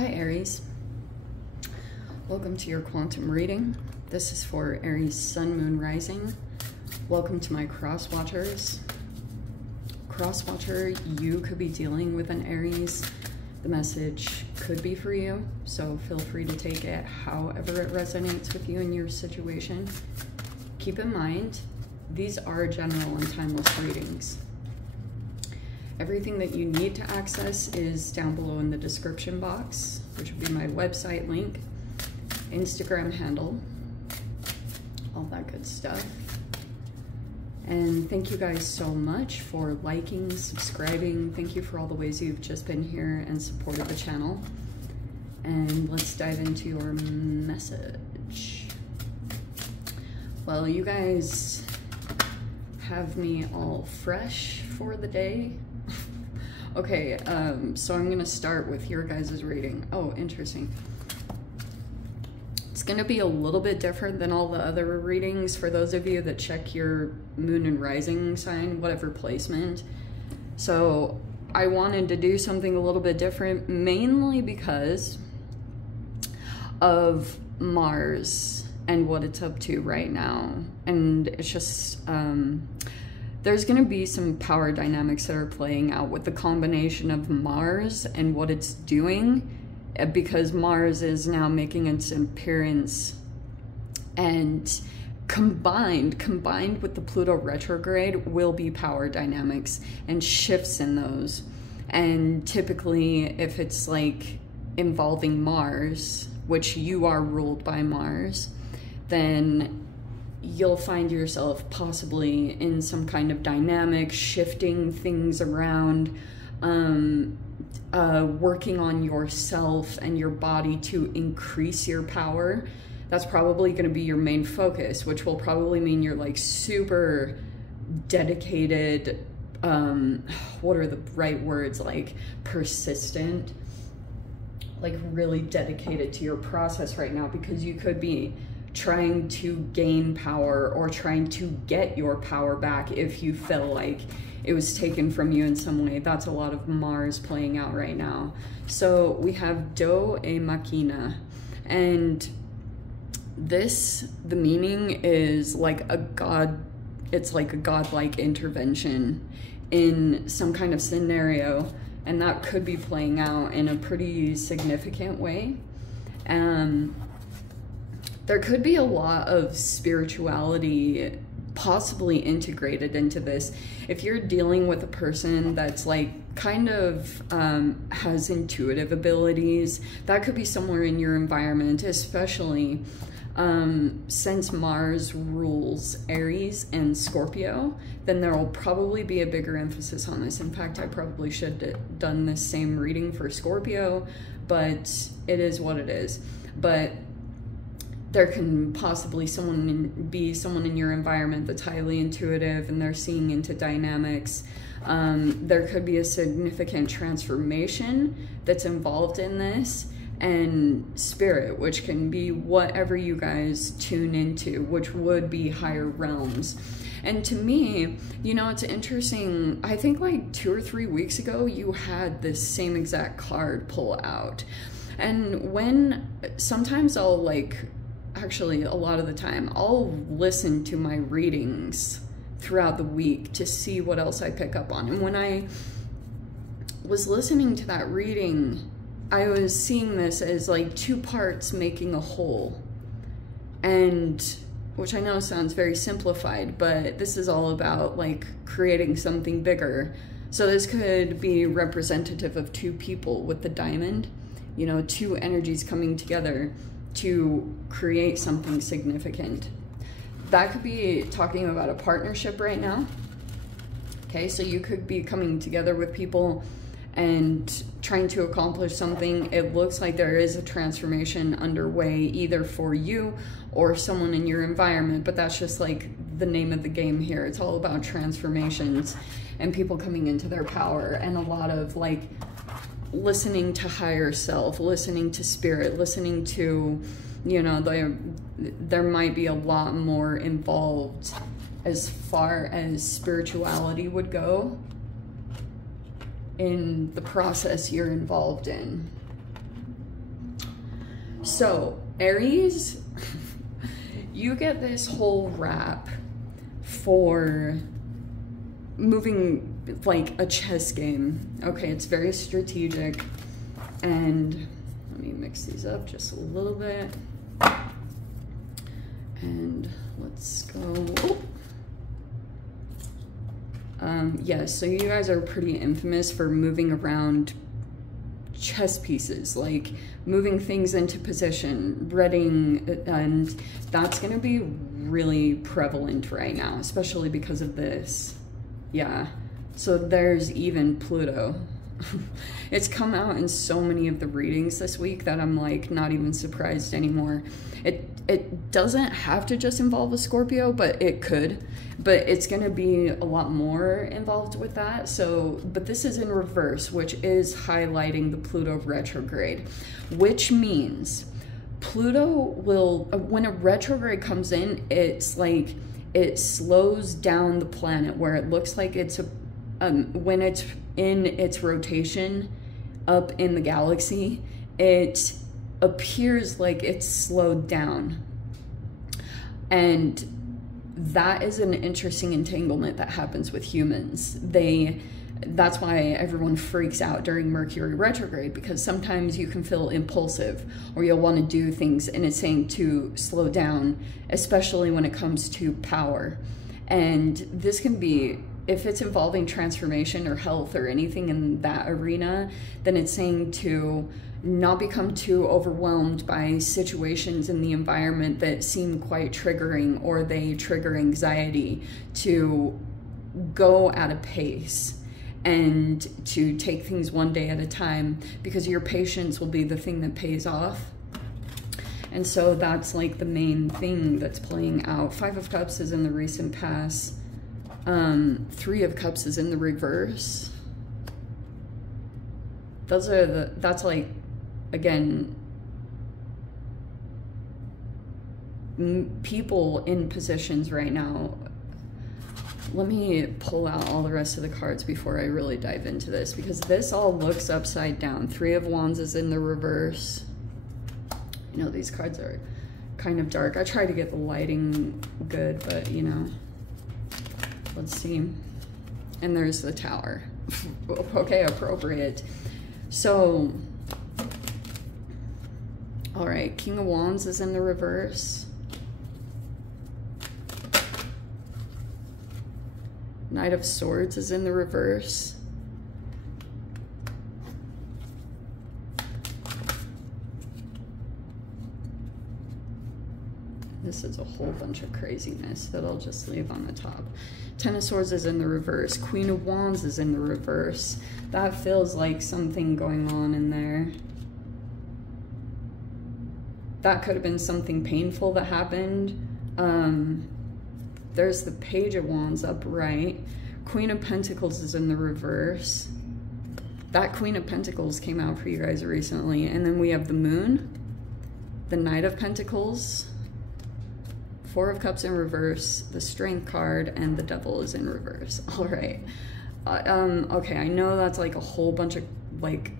Hi Aries, welcome to your quantum reading. This is for Aries Sun, Moon, Rising. Welcome to my cross watchers. Cross watcher, you could be dealing with an Aries. The message could be for you, so feel free to take it however it resonates with you in your situation. Keep in mind, these are general and timeless readings. Everything that you need to access is down below in the description box, which would be my website link, Instagram handle, all that good stuff. And thank you guys so much for liking, subscribing. Thank you for all the ways you've just been here and supported the channel. And let's dive into your message. Well, you guys have me all fresh for the day. Okay, so I'm gonna start with your guys' reading. Oh, interesting. It's gonna be a little bit different than all the other readings for those of you that check your moon and rising sign, whatever placement. So I wanted to do something a little bit different, mainly because of Mars and what it's up to right now. And it's just, there's going to be some power dynamics that are playing out with the combination of Mars and what it's doing, because Mars is now making its appearance, and combined with the Pluto retrograde will be power dynamics and shifts in those. And typically if it's like involving Mars, which you are ruled by Mars, then you'll find yourself possibly in some kind of dynamic, shifting things around, working on yourself and your body to increase your power. That's probably going to be your main focus, which will probably mean you're like super dedicated, what are the right words, like persistent, like really dedicated to your process right now, because you could be trying to gain power or trying to get your power back if you feel like it was taken from you in some way. That's a lot of Mars playing out right now. So we have Do e Machina, and this, the meaning is like a god, it's like a godlike intervention in some kind of scenario, and that could be playing out in a pretty significant way. There could be a lot of spirituality possibly integrated into this. If you're dealing with a person that's like kind of has intuitive abilities, that could be somewhere in your environment, especially since Mars rules Aries and Scorpio, then there will probably be a bigger emphasis on this. In fact, I probably should have done this same reading for Scorpio, but it is what it is. But there can possibly be someone in your environment that's highly intuitive and they're seeing into dynamics. There could be a significant transformation that's involved in this, and spirit, which can be whatever you guys tune into, which would be higher realms. And to me, you know, it's interesting. I think like 2 or 3 weeks ago, you had this same exact card pull out. And sometimes I'll like, actually a lot of the time, I'll listen to my readings throughout the week to see what else I pick up on. And when I was listening to that reading, I was seeing this as like 2 parts making a whole. And which I know sounds very simplified, but this is all about like creating something bigger. So this could be representative of 2 people with the diamond, you know, 2 energies coming together to create something significant. That could be talking about a partnership right now. Okay, so you could be coming together with people and trying to accomplish something. It looks like there is a transformation underway, either for you or someone in your environment, but that's just like the name of the game here. It's all about transformations and people coming into their power, and a lot of like listening to higher self, listening to spirit, listening to, you know, there might be a lot more involved as far as spirituality would go in the process you're involved in. So Aries, you get this whole rap for moving like a chess game. Okay, it's very strategic. And let me mix these up just a little bit. And let's go. Yeah, so you guys are pretty infamous for moving around chess pieces, like moving things into position, reading, and that's gonna be really prevalent right now, especially because of this. Yeah, so there's even Pluto. It's come out in so many of the readings this week that I'm like not even surprised anymore. It doesn't have to just involve a Scorpio, but it could. But it's going to be a lot more involved with that. So, but this is in reverse, which is highlighting the Pluto retrograde, which means Pluto will, when a retrograde comes in, it's like it slows down the planet, where it looks like it's a when it's in its rotation up in the galaxy, it appears like it's slowed down. And that is an interesting entanglement that happens with humans. That's why everyone freaks out during Mercury retrograde, because sometimes you can feel impulsive or you'll want to do things and it's saying to slow down, especially when it comes to power. And this can be, if it's involving transformation or health or anything in that arena, then it's saying to not become too overwhelmed by situations in the environment that seem quite triggering or they trigger anxiety, to go at a pace and to take things one day at a time, because your patience will be the thing that pays off. And so that's like the main thing that's playing out. Five of Cups is in the recent past. Three of Cups is in the reverse. That's like, again, people in positions right now. Let me pull out all the rest of the cards before I really dive into this, because this all looks upside down. Three of Wands is in the reverse. You know, these cards are kind of dark. I try to get the lighting good, but you know, let's see. And there's the Tower. Okay, appropriate. So, all right, King of Wands is in the reverse. Knight of Swords is in the reverse. This is a whole bunch of craziness that I'll just leave on the top. Ten of Swords is in the reverse. Queen of Wands is in the reverse. That feels like something going on in there. That could have been something painful that happened. There's the Page of Wands upright. Queen of Pentacles is in the reverse. That Queen of Pentacles came out for you guys recently. And then we have the Moon, the Knight of Pentacles, Four of Cups in reverse, the Strength card, and the Devil is in reverse. All right. Okay, I know that's like a whole bunch of like,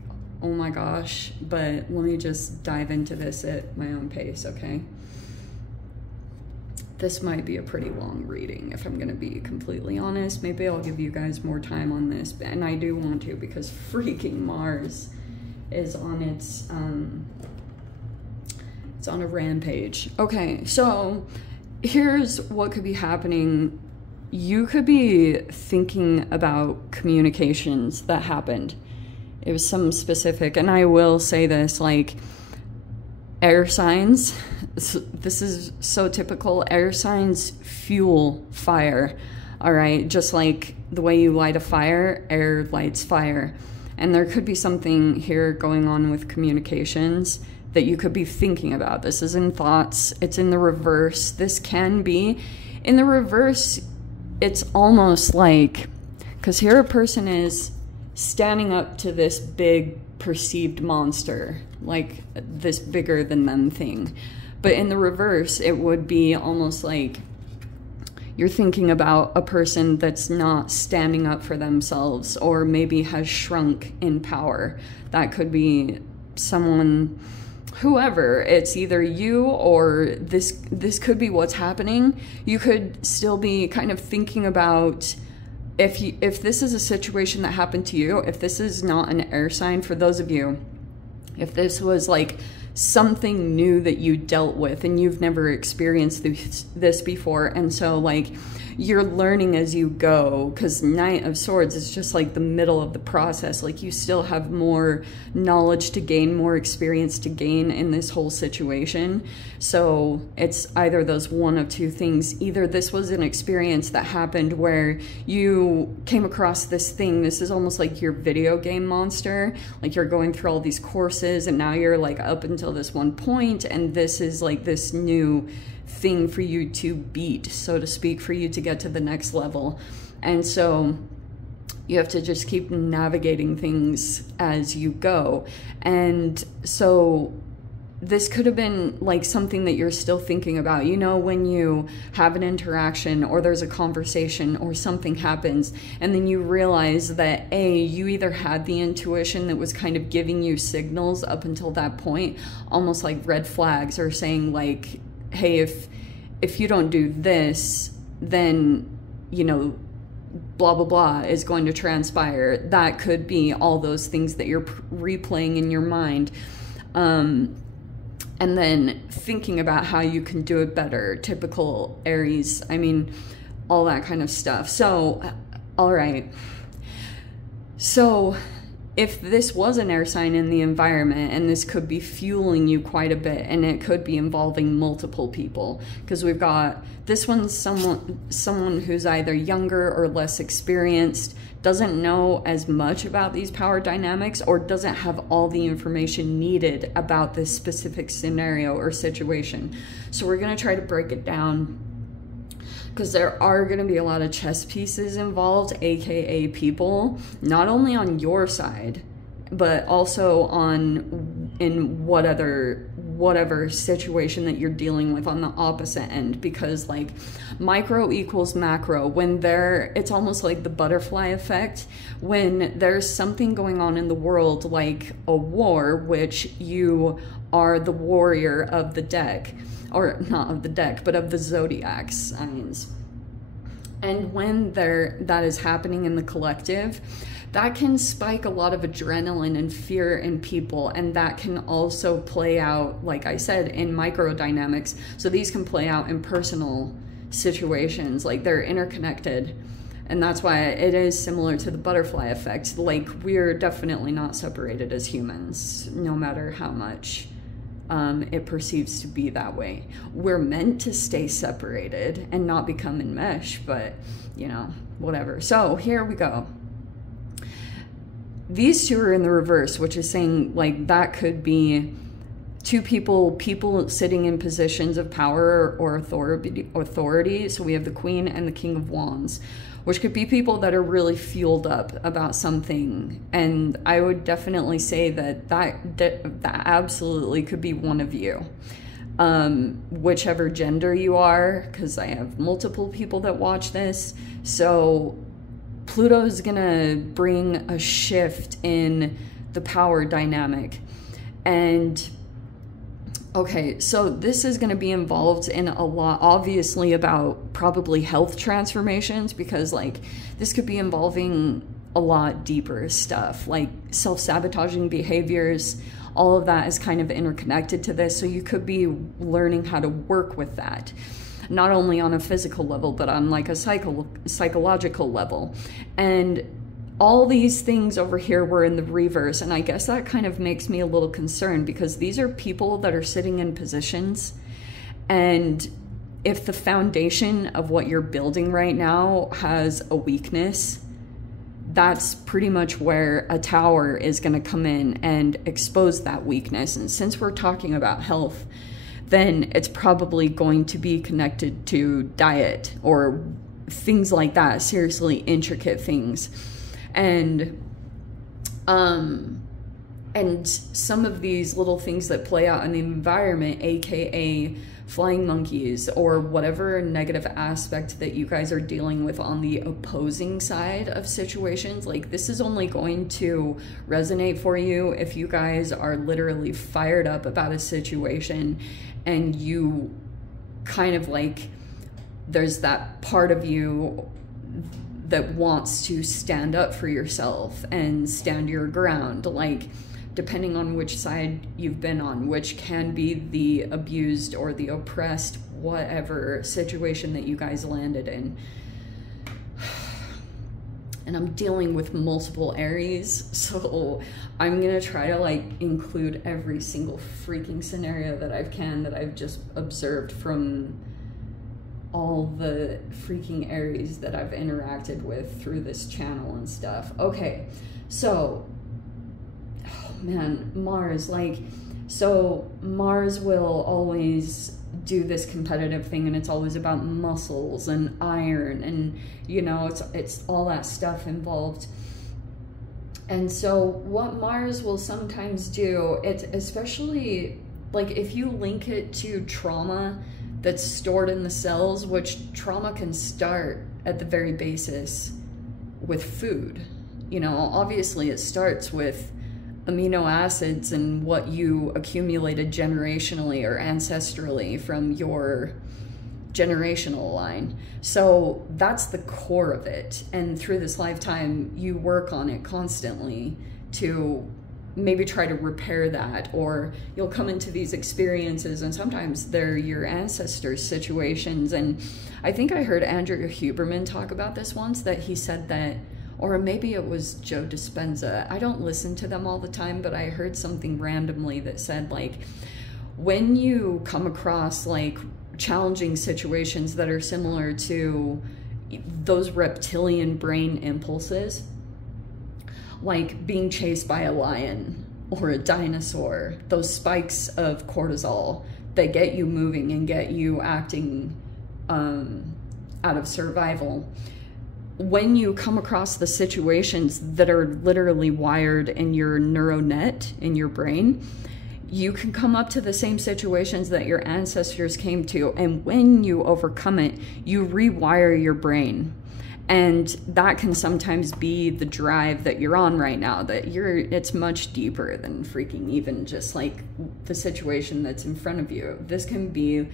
oh my gosh, but let me just dive into this at my own pace, okay? This might be a pretty long reading, if I'm going to be completely honest. Maybe I'll give you guys more time on this, and I do want to, because freaking Mars is on it's on a rampage. Okay, so here's what could be happening. You could be thinking about communications that happened. It was some specific, and I will say this, like, air signs, this is so typical. Air signs fuel fire, all right? Just like the way you light a fire, air lights fire. And there could be something here going on with communications that you could be thinking about. This is in thoughts. It's in the reverse. This can be in the reverse. It's almost like, because here a person is standing up to this big perceived monster, like this bigger than them thing. But in the reverse, it would be almost like you're thinking about a person that's not standing up for themselves, or maybe has shrunk in power. That could be someone whoever, it's either you or this could be what's happening. You could still be kind of thinking about if this is a situation that happened to you, if this is not an air sign for those of you, if this was like something new that you dealt with and you've never experienced this before, and so like you're learning as you go, because Knight of Swords is just like the middle of the process. Like you still have more knowledge to gain, more experience to gain in this whole situation. So it's either those one of two things. Either this was an experience that happened where you came across this thing. This is almost like your video game monster. Like you're going through all these courses and now you're like up until this one point, and this is like this new thing for you to beat, so to speak, for you to get to the next level. And so you have to just keep navigating things as you go. And so this could have been like something that you're still thinking about, you know, when you have an interaction or there's a conversation or something happens, and then you realize that you either had the intuition that was kind of giving you signals up until that point, almost like red flags, or saying like, hey, if you don't do this, then, you know, blah, blah, blah is going to transpire. That could be all those things that you're replaying in your mind. And then thinking about how you can do it better. Typical Aries. I mean, all that kind of stuff. So, all right. So if this was an air sign in the environment, and this could be fueling you quite a bit, and it could be involving multiple people, because we've got this one's someone who's either younger or less experienced, doesn't know as much about these power dynamics, or doesn't have all the information needed about this specific scenario or situation. So we're going to try to break it down, because there are going to be a lot of chess pieces involved, aka people, not only on your side, but also in whatever situation that you're dealing with on the opposite end. Because like micro equals macro, when it's almost like the butterfly effect. When there's something going on in the world, like a war, which you are the warrior of the deck, or not of the deck, but of the zodiac signs. And when that is happening in the collective, that can spike a lot of adrenaline and fear in people. And that can also play out, like I said, in micro dynamics. So these can play out in personal situations, like they're interconnected. And that's why it is similar to the butterfly effect. Like we're definitely not separated as humans, no matter how much it perceives to be that way. We're meant to stay separated and not become enmeshed, but you know, whatever. So here we go. These two are in the reverse, which is saying like that could be two people sitting in positions of power or authority. So we have the Queen and the King of Wands, which could be people that are really fueled up about something. And I would definitely say that absolutely could be one of you, whichever gender you are, because I have multiple people that watch this. So Pluto's gonna bring a shift in the power dynamic. And okay, so this is going to be involved in a lot, obviously, about probably health transformations, because like this could be involving a lot deeper stuff, like self-sabotaging behaviors. All of that is kind of interconnected to this. So you could be learning how to work with that, not only on a physical level, but on like a psychological level. And all these things over here were in the reverse, and I guess that kind of makes me a little concerned, because these are people that are sitting in positions, and if the foundation of what you're building right now has a weakness, that's pretty much where a tower is going to come in and expose that weakness. And since we're talking about health, then it's probably going to be connected to diet or things like that, seriously intricate things. And some of these little things that play out in the environment, aka flying monkeys, or whatever negative aspect that you guys are dealing with on the opposing side of situations. Like, this is only going to resonate for you if you guys are literally fired up about a situation and you kind of like, there's that part of you that wants to stand up for yourself and stand your ground, like, depending on which side you've been on, which can be the abused or the oppressed, whatever situation that you guys landed in. And I'm dealing with multiple Aries, so I'm gonna try to like include every single freaking scenario that I can, that I've just observed from all the freaking Aries that I've interacted with through this channel and stuff. Okay, so man, Mars, like, so Mars will always do this competitive thing, and it's always about muscles and iron, and you know, it's all that stuff involved. And so what Mars will sometimes do, it's especially like if you link it to trauma that's stored in the cells, which trauma can start at the very basis with food. You know, obviously it starts with amino acids and what you accumulated generationally or ancestrally from your generational line. So that's the core of it. And through this lifetime, you work on it constantly to maybe try to repair that, or you'll come into these experiences and sometimes they're your ancestors' situations. And I think I heard Andrew Huberman talk about this once, that he said that, or maybe it was Joe Dispenza. I don't listen to them all the time, but I heard something randomly that said, like, when you come across like challenging situations that are similar to those reptilian brain impulses, like being chased by a lion or a dinosaur, those spikes of cortisol that get you moving and get you acting out of survival. When you come across the situations that are literally wired in your neural net in your brain, you can come up to the same situations that your ancestors came to, and when you overcome it, you rewire your brain. And that can sometimes be the drive that you're on right now, that it's much deeper than freaking even just like the situation that's in front of you. This can be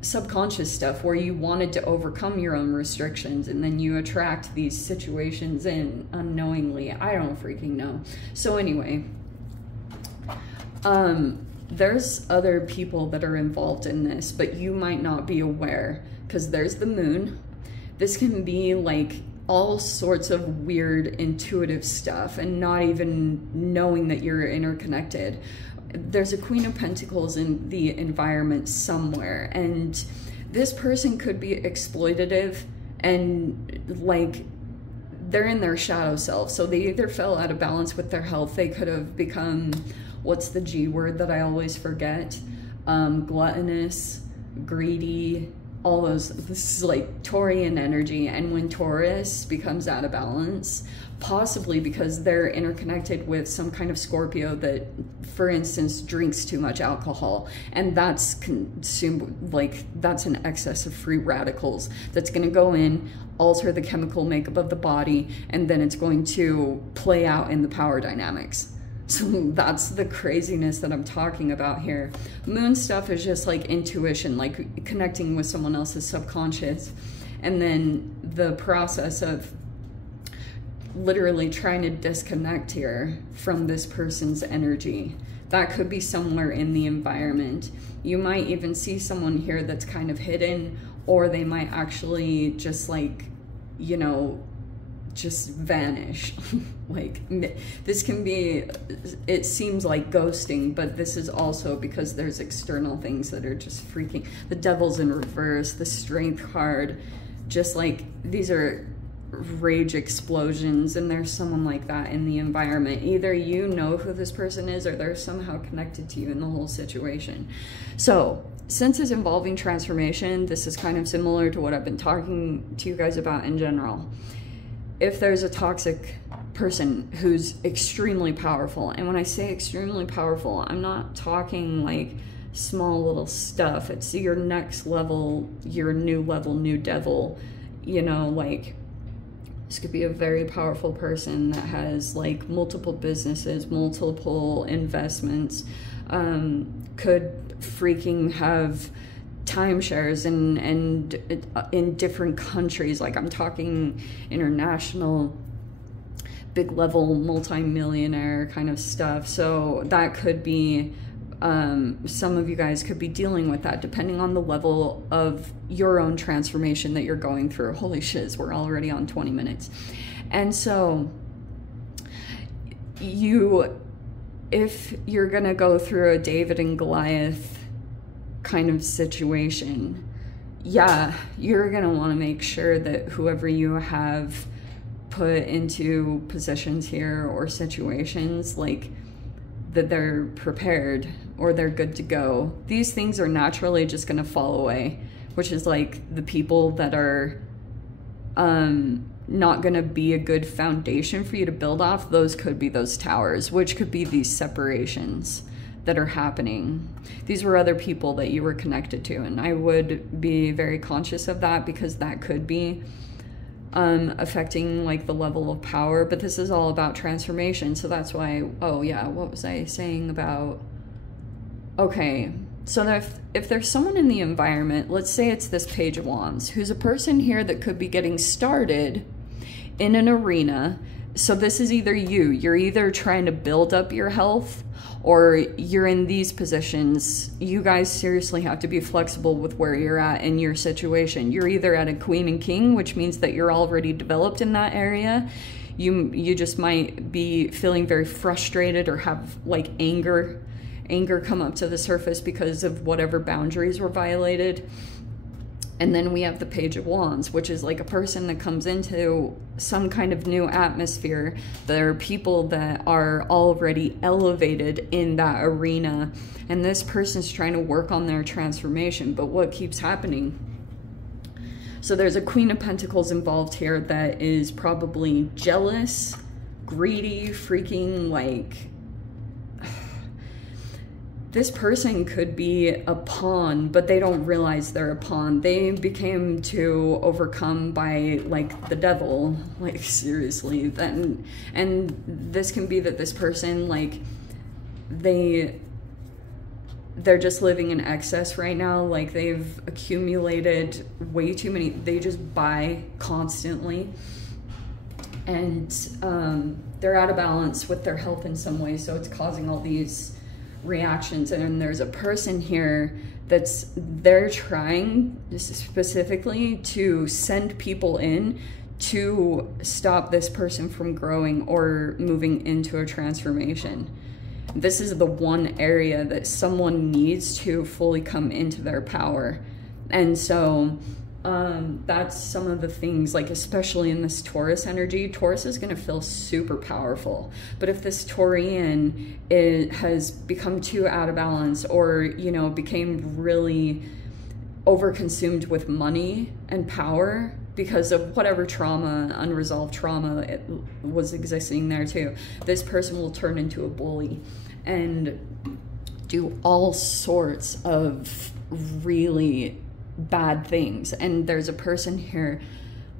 subconscious stuff where you wanted to overcome your own restrictions, and then you attract these situations in unknowingly. I don't freaking know. So anyway, there's other people that are involved in this, but you might not be aware, because there's the moon. This can be like all sorts of weird intuitive stuff and not even knowing that you're interconnected. There's a Queen of Pentacles in the environment somewhere, and this person could be exploitative, and like they're in their shadow self. So they either fell out of balance with their health, they could have become, what's the G word that I always forget? Gluttonous, greedy, all those. This is like Taurian energy. And when Taurus becomes out of balance, possibly because they're interconnected with some kind of Scorpio that, for instance, drinks too much alcohol, and that's consumed, like that's an excess of free radicals that's going to go in, alter the chemical makeup of the body, and then it's going to play out in the power dynamics. So that's the craziness that I'm talking about here. Moon stuff is just like intuition, like connecting with someone else's subconscious, and then the process of literally trying to disconnect here from this person's energy. That could be somewhere in the environment. You might even see someone here that's kind of hidden, or they might actually just like, you know, just vanish. Like this can be, it seems like ghosting, but this is also because there's external things that are just freaking, the Devil's in reverse, the Strength card, just like these are rage explosions, and there's someone like that in the environment. Either you know who this person is, or they're somehow connected to you in the whole situation. So since it's involving transformation, this is kind of similar to what I've been talking to you guys about in general. If there's a toxic person who's extremely powerful, and when I say extremely powerful, I'm not talking like small little stuff. It's your next level, your new level, new devil, you know, like this could be a very powerful person that has like multiple businesses, multiple investments, could freaking have timeshares and in different countries. Like I'm talking international, big level, multi-millionaire kind of stuff. So that could be, some of you guys could be dealing with that depending on the level of your own transformation that you're going through. Holy shiz, we're already on 20 minutes. And so if you're gonna go through a David and Goliath kind of situation, yeah, you're gonna want to make sure that whoever you have put into positions here or situations, like that they're prepared or they're good to go. These things are naturally just gonna fall away, which is like the people that are not gonna be a good foundation for you to build off. Those could be those towers, which could be these separations that are happening. These were other people that you were connected to, and I would be very conscious of that because that could be affecting like the level of power. But this is all about transformation, so that's why, oh yeah, what was I saying about, okay, so that if there's someone in the environment, let's say it's this Page of Wands, who's a person here that could be getting started in an arena. So this is either you're either trying to build up your health, or you're in these positions. You guys seriously have to be flexible with where you're at in your situation. You're either at a Queen and King, which means that you're already developed in that area. You just might be feeling very frustrated or have like anger come up to the surface because of whatever boundaries were violated. And then we have the Page of Wands, which is like a person that comes into some kind of new atmosphere. There are people that are already elevated in that arena, and this person's trying to work on their transformation. But what keeps happening? So there's a Queen of Pentacles involved here that is probably jealous, greedy, freaking like... This person could be a pawn, but they don't realize they're a pawn. They became too overcome by like the devil, like seriously. Then, and this can be that this person, like they're just living in excess right now. Like they've accumulated way too many, they just buy constantly. And they're out of balance with their health in some way. So it's causing all these reactions. And there's a person here they're trying specifically to send people in to stop this person from growing or moving into a transformation. This is the one area that someone needs to fully come into their power. And so that's some of the things, like especially in this Taurus energy. Taurus is going to feel super powerful, but if this Taurian has become too out of balance, or you know, became really overconsumed with money and power because of whatever trauma, unresolved trauma it was existing there too, this person will turn into a bully and do all sorts of really bad things. And there's a person here,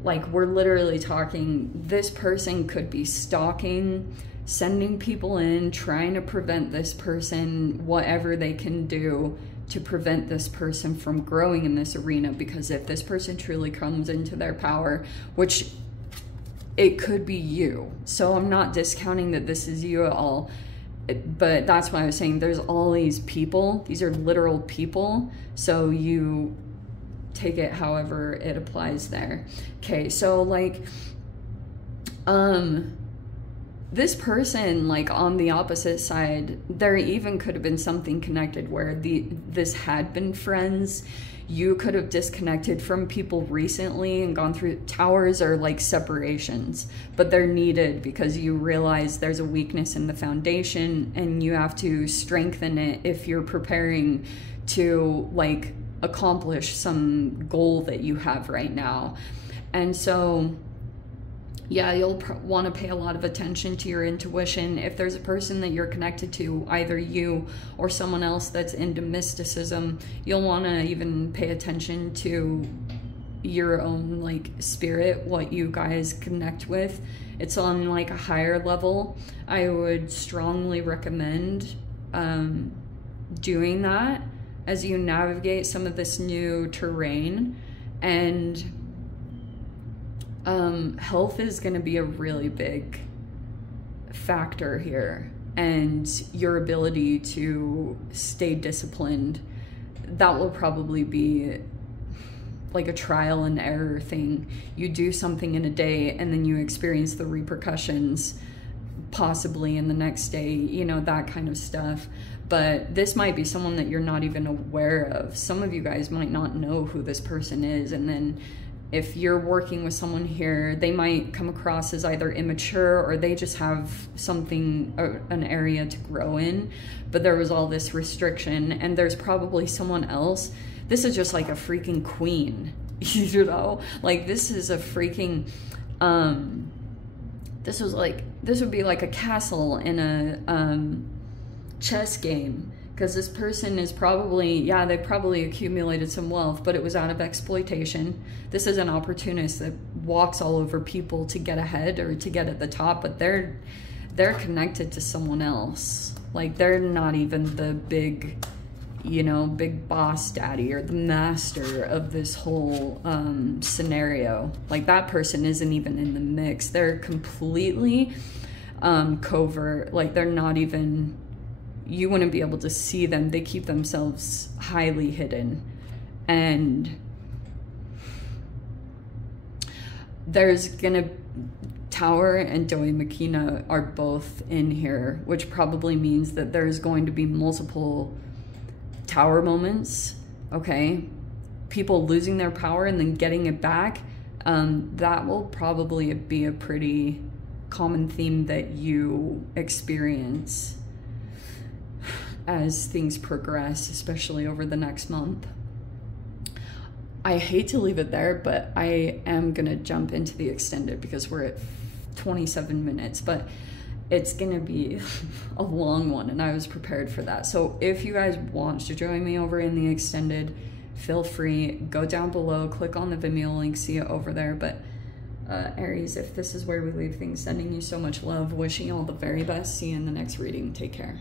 like we're literally talking, this person could be stalking, sending people in, trying to prevent this person, whatever they can do to prevent this person from growing in this arena. Because if this person truly comes into their power, which it could be you, so I'm not discounting that this is you at all, but that's why I was saying there's all these people, these are literal people, so you take it however it applies there. Okay, so like this person, like on the opposite side, there even could have been something connected where this had been friends. You could have disconnected from people recently and gone through towers or like separations, but they're needed because you realize there's a weakness in the foundation and you have to strengthen it if you're preparing to like accomplish some goal that you have right now. And so Yeah, you'll want to pay a lot of attention to your intuition. If there's a person that you're connected to, either you or someone else that's into mysticism, you'll want to even pay attention to your own like spirit, what you guys connect with. It's on like a higher level. I would strongly recommend doing that as you navigate some of this new terrain. And health is going to be a really big factor here, and your ability to stay disciplined, that will probably be like a trial and error thing. You do something in a day and then you experience the repercussions possibly in the next day, you know, that kind of stuff. But this might be someone that you're not even aware of. Some of you guys might not know who this person is, and then if you're working with someone here, they might come across as either immature or they just have something, an area to grow in, but there was all this restriction, and there's probably someone else. This is just like a freaking queen, you know? Like, this is a freaking, this would be like a castle in a chess game. Because this person is probably, yeah, they've probably accumulated some wealth, but it was out of exploitation. This is an opportunist that walks all over people to get ahead or to get at the top, but they're connected to someone else. Like, they're not even the big, you know, big boss daddy or the master of this whole scenario. Like, that person isn't even in the mix. They're completely covert. Like, they're not even... You wouldn't be able to see them. They keep themselves highly hidden. And there's gonna... Tower and Doi Makina are both in here, which probably means that there's going to be multiple Tower moments, okay? People losing their power and then getting it back. That will probably be a pretty common theme that you experience as things progress, especially over the next month. I hate to leave it there, but I am gonna jump into the extended because we're at 27 minutes, but it's gonna be a long one and I was prepared for that. So if you guys want to join me over in the extended, feel free, go down below, click on the Vimeo link, see it over there. But Aries, if this is where we leave things, sending you so much love, wishing you all the very best. See you in the next reading. Take care.